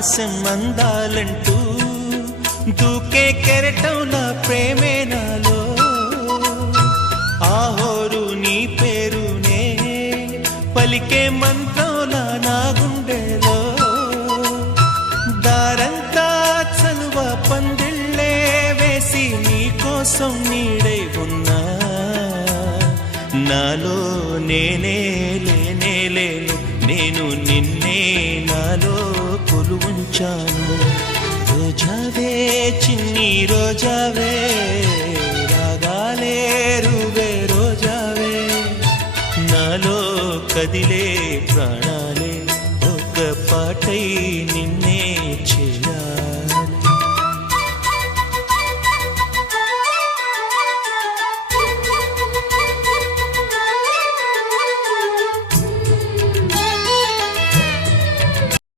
ఆకాశం అందాలంటూ దూకే కెరటం నా ప్రేమే నాలో ఆహోరు నీ పేరునే పలికే మంత్రంలా నా గుండెలో దారంతా చలువ పందిళ్ళే వేసి నీ కోసం నీడై ఉన్నా నాలో నేనే లేనే లేను నేను నిన్నే నాలో కొలువుంచాను రోజావే చిన్ని రోజావే రాగాలే రువే రోజావే నాలో కదిలే ప్రాణాలే ఒక పాటై నిన్నే